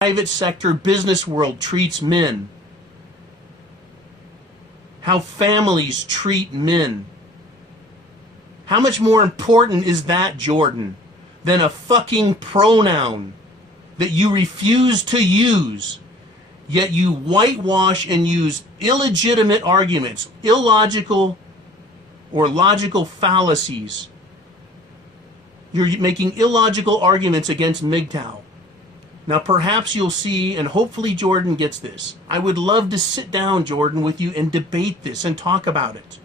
private sector business world treats men, how families treat men. How much more important is that, Jordan, than a fucking pronoun that you refuse to use, yet you whitewash and use illegitimate arguments, illogical or logical fallacies. You're making illogical arguments against Mgtow. Now perhaps you'll see, and hopefully Jordan gets this. I would love to sit down, Jordan, with you and debate this and talk about it.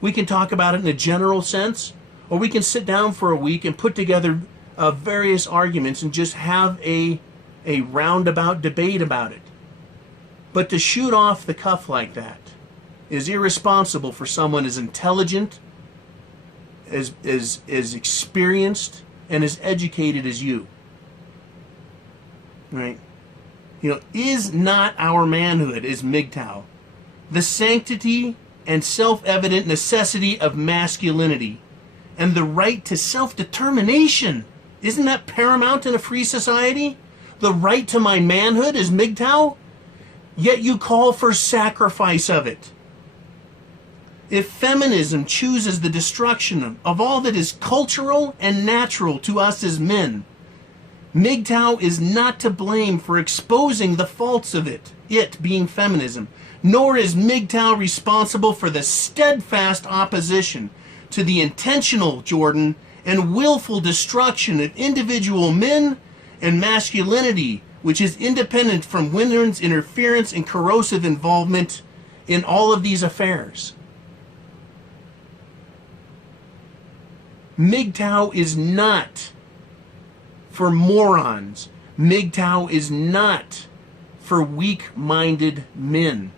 We can talk about it in a general sense, or we can sit down for a week and put together various arguments and just have a roundabout debate about it. But to shoot off the cuff like that is irresponsible for someone as intelligent, as experienced, and as educated as you. Right? You know, is not our manhood, is Mgtow, the sanctity and self-evident necessity of masculinity and the right to self-determination? Isn't that paramount in a free society? The right to my manhood is Mgtow? Yet you call for sacrifice of it. If feminism chooses the destruction of all that is cultural and natural to us as men, Mgtow is not to blame for exposing the faults of it being feminism, nor is Mgtow responsible for the steadfast opposition to the intentional, Jordan, and willful destruction of individual men and masculinity, which is independent from women's interference and corrosive involvement in all of these affairs. Mgtow is not for morons. Mgtow is not for weak-minded men.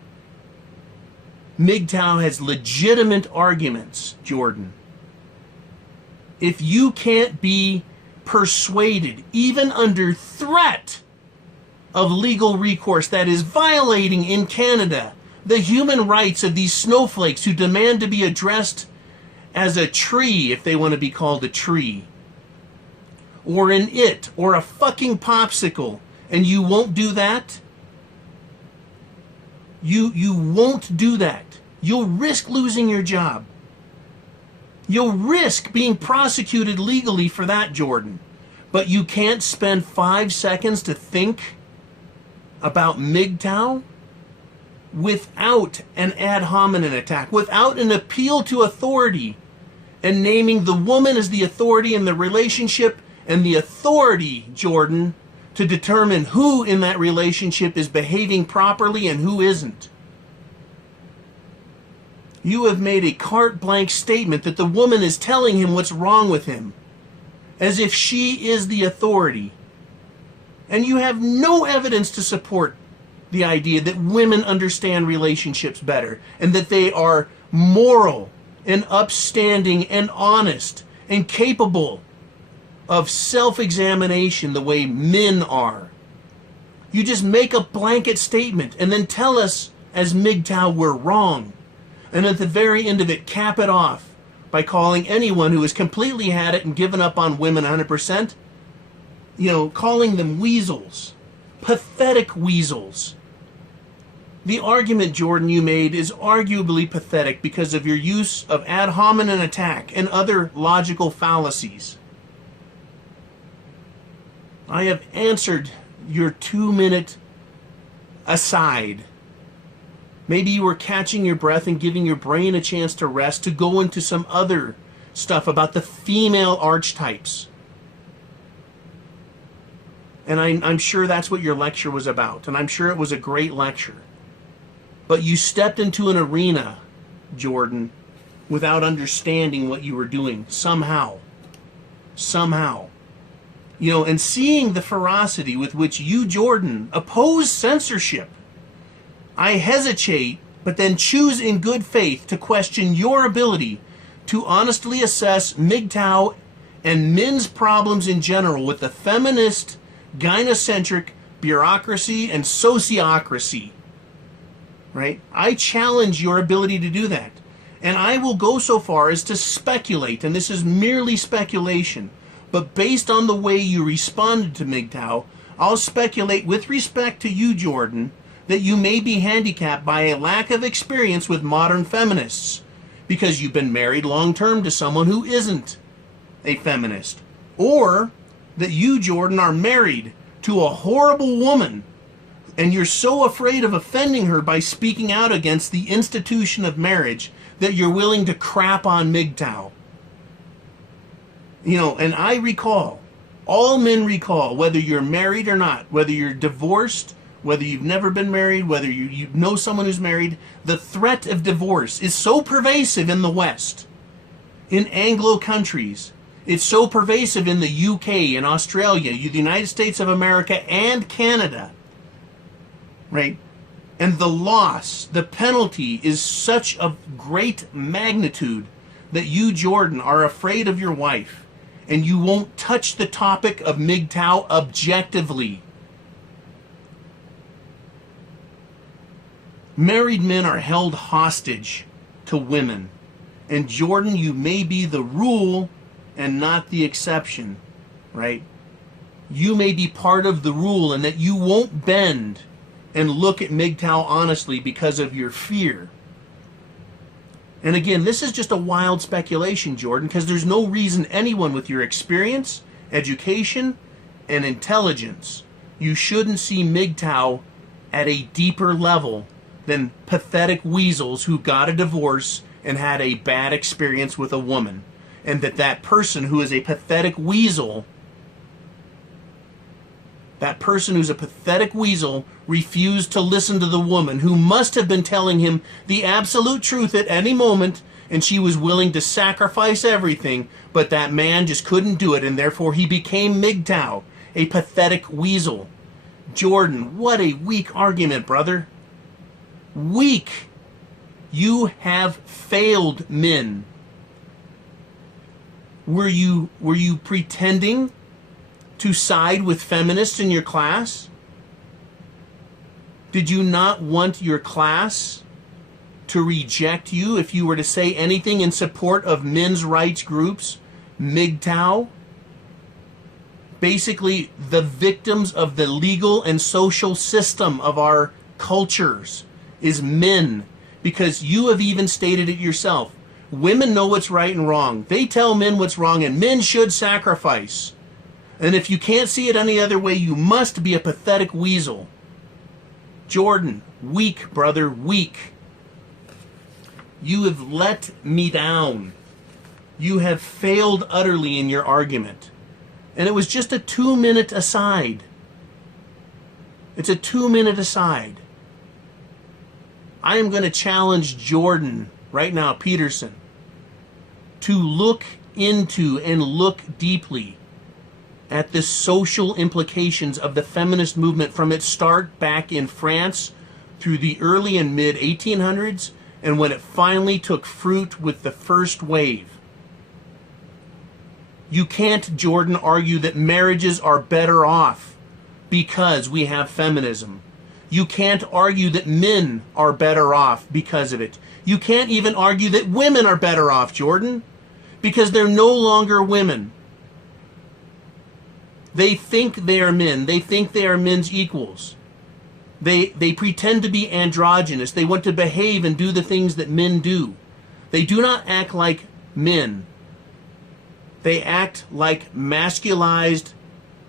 Mgtow has legitimate arguments, Jordan. If you can't be persuaded, even under threat of legal recourse that is violating in Canada the human rights of these snowflakes who demand to be addressed as a tree if they want to be called a tree, or an it, or a fucking popsicle, and you won't do that? You won't do that. You'll risk losing your job. You'll risk being prosecuted legally for that, Jordan. But you can't spend 5 seconds to think about Mgtow without an ad hominem attack, without an appeal to authority, and naming the woman as the authority in the relationship and the authority, Jordan, to determine who in that relationship is behaving properly and who isn't. You have made a carte blanche statement that the woman is telling him what's wrong with him, as if she is the authority. And you have no evidence to support the idea that women understand relationships better, and that they are moral and upstanding and honest and capable of self-examination the way men are. You just make a blanket statement and then tell us, as Mgtow, we're wrong. And at the very end of it, cap it off by calling anyone who has completely had it and given up on women 100%, calling them weasels. Pathetic weasels. The argument, Jordan, you made is arguably pathetic because of your use of ad hominem attack and other logical fallacies. I have answered your 2-minute aside. Maybe you were catching your breath and giving your brain a chance to rest, to go into some other stuff about the female archetypes. And I'm sure that's what your lecture was about, and I'm sure it was a great lecture. But you stepped into an arena, Jordan, without understanding what you were doing, somehow. And seeing the ferocity with which you, Jordan, oppose censorship, I hesitate, but then choose in good faith to question your ability to honestly assess Mgtow and men's problems in general with the feminist, gynocentric bureaucracy and sociocracy. Right? I challenge your ability to do that. And I will go so far as to speculate, and this is merely speculation, but based on the way you responded to Mgtow, I'll speculate with respect to you, Jordan, that you may be handicapped by a lack of experience with modern feminists because you've been married long term to someone who isn't a feminist. Or that you, Jordan, are married to a horrible woman and you're so afraid of offending her by speaking out against the institution of marriage that you're willing to crap on Mgtow. You know, and I recall, all men recall, whether you're married or not, whether you're divorced, whether you've never been married, whether you know someone who's married, the threat of divorce is so pervasive in the West, in Anglo countries. It's so pervasive in the UK, in Australia, the United States of America, and Canada. Right? And the loss, the penalty is such of great magnitude that you, Jordan, are afraid of your wife and you won't touch the topic of Mgtow objectively. Married men are held hostage to women. And Jordan, you may be the rule and not the exception, right? You may be part of the rule and that you won't bend and look at Mgtow honestly because of your fear. And again, this is just a wild speculation, Jordan, because there's no reason anyone with your experience, education, and intelligence, you shouldn't see Mgtow at a deeper level than pathetic weasels who got a divorce and had a bad experience with a woman. And that person who is a pathetic weasel, that person who's a pathetic weasel refused to listen to the woman who must have been telling him the absolute truth at any moment, and she was willing to sacrifice everything, but that man just couldn't do it, and therefore he became Mgtow, a pathetic weasel. Jordan, what a weak argument, brother. Weak. You have failed men. Were you pretending to side with feminists in your class? Did you not want your class to reject you if you were to say anything in support of men's rights groups, Mgtow? Basically, the victims of the legal and social system of our cultures is men, because you have even stated it yourself. Women know what's right and wrong. They tell men what's wrong, and men should sacrifice. And if you can't see it any other way, you must be a pathetic weasel. Jordan, weak, brother, weak. You have let me down. You have failed utterly in your argument. And it was just a 2-minute aside. It's a 2-minute aside. I am going to challenge Jordan right now, Peterson, to look into and look deeply at the social implications of the feminist movement from its start back in France through the early and mid 1800s and when it finally took fruit with the first wave. You can't, Jordan, argue that marriages are better off because we have feminism. You can't argue that men are better off because of it. You can't even argue that women are better off, Jordan, because they're no longer women. They think they are men. They think they are men's equals. They pretend to be androgynous. They want to behave and do the things that men do. They do not act like men. They act like masculized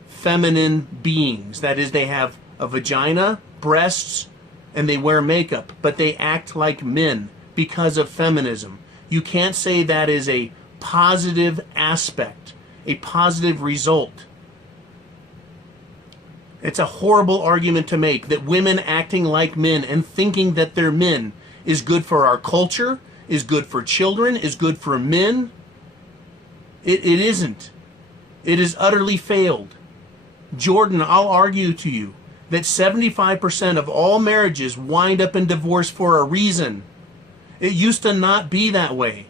feminine beings. That is, they have a vagina, breasts, and they wear makeup, but they act like men because of feminism. You can't say that is a positive aspect, a positive result. It's a horrible argument to make that women acting like men and thinking that they're men is good for our culture, is good for children, is good for men. It isn't. It is utterly failed. Jordan, I'll argue to you that 75% of all marriages wind up in divorce for a reason. It used to not be that way.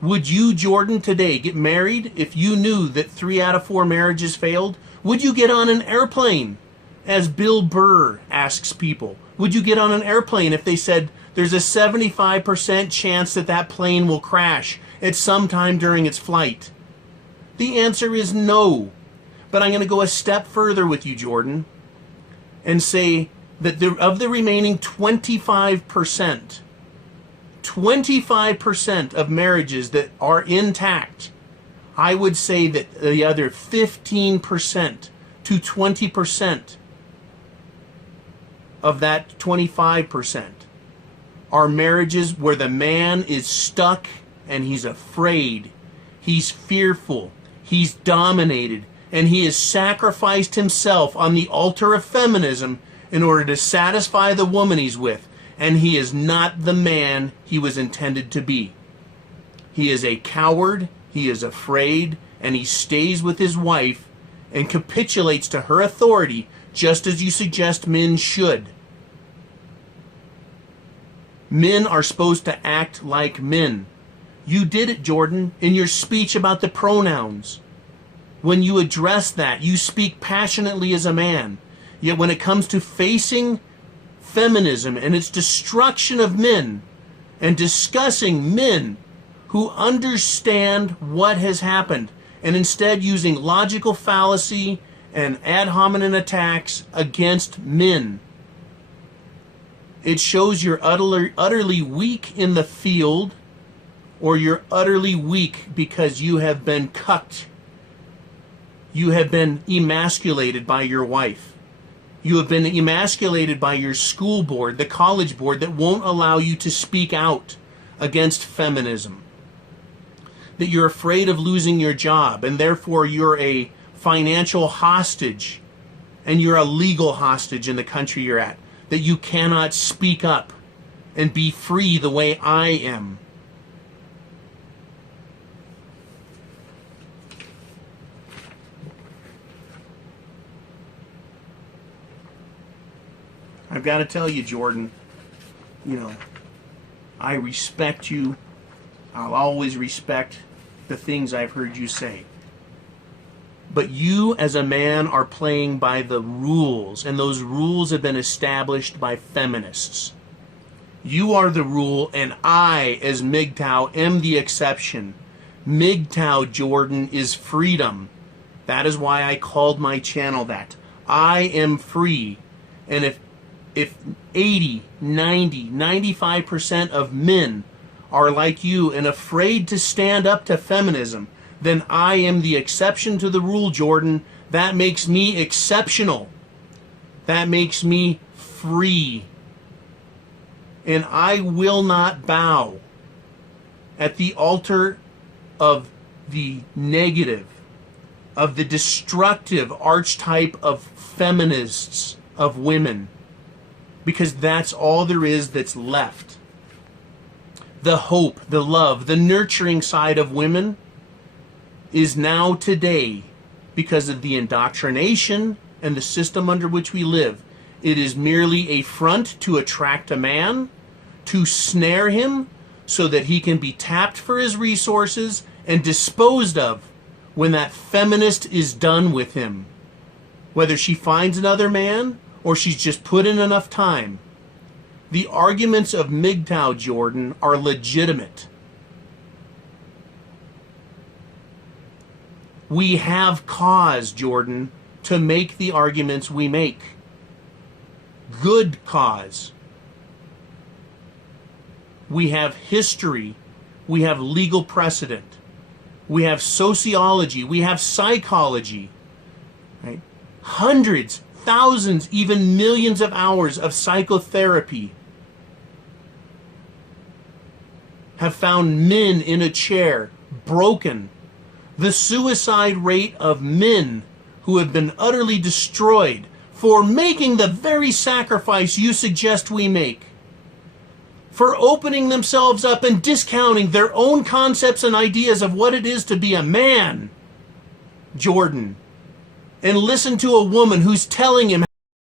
Would you, Jordan, today get married if you knew that 3 out of 4 marriages failed? Would you get on an airplane, as Bill Burr asks people? Would you get on an airplane if they said there's a 75% chance that that plane will crash at some time during its flight? The answer is no. But I'm going to go a step further with you, Jordan, and say that of the remaining 25%, 25% of marriages that are intact, I would say that the other 15% to 20% of that 25% are marriages where the man is stuck and he's afraid, he's fearful, he's dominated, and he has sacrificed himself on the altar of feminism in order to satisfy the woman he's with, and he is not the man he was intended to be. He is a coward, he is afraid, and he stays with his wife and capitulates to her authority, just as you suggest men should. Men are supposed to act like men. You did it, Jordan, in your speech about the pronouns. When you address that, you speak passionately as a man. Yet when it comes to facing feminism and its destruction of men and discussing men who understand what has happened and instead using logical fallacy and ad hominem attacks against men, it shows you're utterly weak in the field, or you're utterly weak because you have been cucked. You have been emasculated by your wife. You have been emasculated by your school board, the college board, that won't allow you to speak out against feminism. That you're afraid of losing your job, and therefore you're a financial hostage, and you're a legal hostage in the country you're at. That you cannot speak up and be free the way I am. I've got to tell you, Jordan, I respect you. I'll always respect the things I've heard you say. But you as a man are playing by the rules, and those rules have been established by feminists. You are the rule, and I, as Mgtow, am the exception. Mgtow, Jordan, is freedom. That is why I called my channel that. I am free. And if 80, 90, 95% of men are like you and afraid to stand up to feminism, then I am the exception to the rule, Jordan. That makes me exceptional. That makes me free. And I will not bow at the altar of the negative, of the destructive archetype of feminists, of women, because that's all there is that's left. The hope, the love, the nurturing side of women is now today, because of the indoctrination and the system under which we live, it is merely a front to attract a man, to snare him so that he can be tapped for his resources and disposed of when that feminist is done with him. Whether she finds another man or she's just put in enough time. The arguments of Mgtow, Jordan, are legitimate. We have cause, Jordan, to make the arguments we make. Good cause. We have history. We have legal precedent. We have sociology. We have psychology. Right? Hundreds, thousands, even millions of hours of psychotherapy have found men in a chair, broken. The suicide rate of men who have been utterly destroyed for making the very sacrifice you suggest we make, for opening themselves up and discounting their own concepts and ideas of what it is to be a man, Jordan, and listen to a woman who's telling him